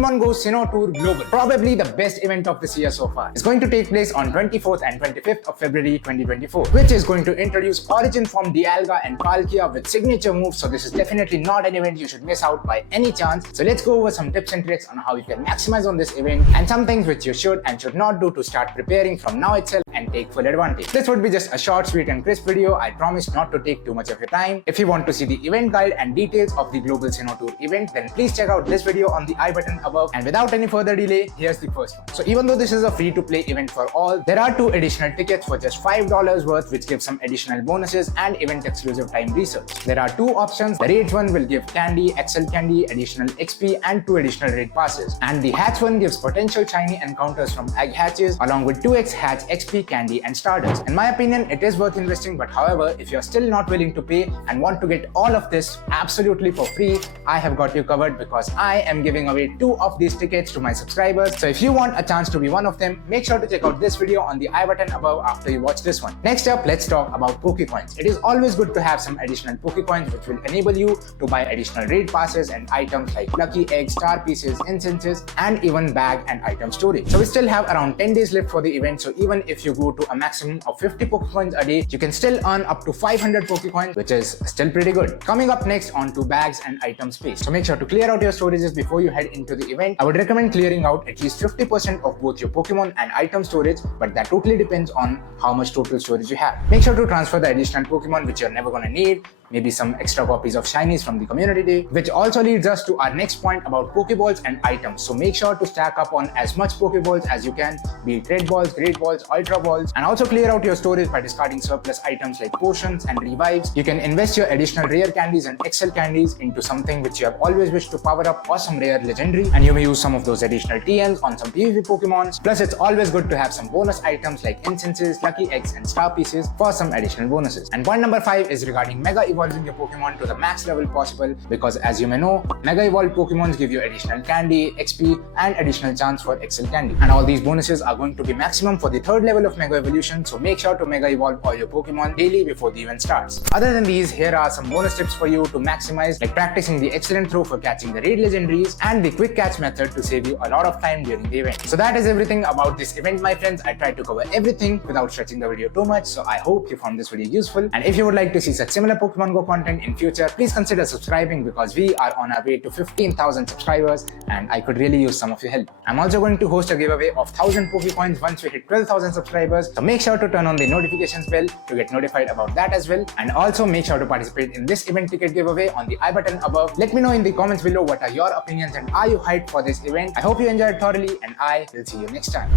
Pokemon GO Sinnoh Tour Global, probably the best event of this year so far, is going to take place on 24th and 25th of February 2024, which is going to introduce Origin Forme Dialga and Palkia with signature moves. So this is definitely not an event you should miss out by any chance. So let's go over some tips and tricks on how you can maximize on this event and some things which you should and should not do to start preparing from now itself and take full advantage. This would be just a short, sweet and crisp video. I promise not to take too much of your time. If you want to see the event guide and details of the Global Sinnoh Tour event, then please check out this video on the I button above. And without any further delay, here's the first one. So even though this is a free-to-play event for all, there are 2 additional tickets for just $5 worth, which gives some additional bonuses and event-exclusive time research. There are 2 options. The Raids one will give candy, XL candy, additional XP and 2 additional raid passes. And the Hatch one gives potential shiny encounters from egg hatches along with 2x hatch XP, candy and starters. In my opinion, it is worth investing, but however, if you're still not willing to pay and want to get all of this absolutely for free, I have got you covered because I am giving away 2 of these tickets to my subscribers. So if you want a chance to be one of them, make sure to check out this video on the I button above after you watch this one. Next up, let's talk about Pokecoins. It is always good to have some additional Pokecoins which will enable you to buy additional raid passes and items like lucky eggs, star pieces, incenses and even bag and item storage. So we still have around 10 days left for the event, so even if you go to a maximum of 50 Pokecoins a day, you can still earn up to 500 Pokecoins, which is still pretty good. Coming up next, on to bags and item space. So make sure to clear out your storages before you head into the event. I would recommend clearing out at least 50% of both your Pokemon and item storage, but that totally depends on how much total storage you have. Make sure to transfer the additional Pokemon which you're never gonna need, maybe some extra copies of shinies from the community day, which also leads us to our next point about Pokeballs and items. So make sure to stack up on as much Pokeballs as you can, be it red balls, great balls, ultra balls, and also clear out your storage by discarding surplus items like potions and revives. You can invest your additional rare candies and XL candies into something which you have always wished to power up, or some rare legendary, and you may use some of those additional TNs on some PvP Pokemons. Plus it's always good to have some bonus items like incenses, lucky eggs and star pieces for some additional bonuses. And point number 5 is regarding Mega evolving your Pokemon to the max level possible, because as you may know, Mega evolved Pokemons give you additional candy, XP and additional chance for XL candy. And all these bonuses are going to be maximum for the 3rd level of Mega evolution, so make sure to Mega evolve all your Pokemon daily before the event starts. Other than these, here are some bonus tips for you to maximize, like practicing the excellent throw for catching the raid legendaries and the quick catch method to save you a lot of time during the event. So that is everything about this event, my friends. I tried to cover everything without stretching the video too much, so I hope you found this video useful. And if you would like to see such similar Pokemon Go content in future, please consider subscribing, because we are on our way to 15,000 subscribers and I could really use some of your help. I'm also going to host a giveaway of 1000 Pokecoins once we hit 12,000 subscribers, so make sure to turn on the notifications bell to get notified about that as well. And also make sure to participate in this event ticket giveaway on the I button above. Let me know in the comments below what are your opinions and are you hyped for this event. I hope you enjoyed thoroughly and I will see you next time.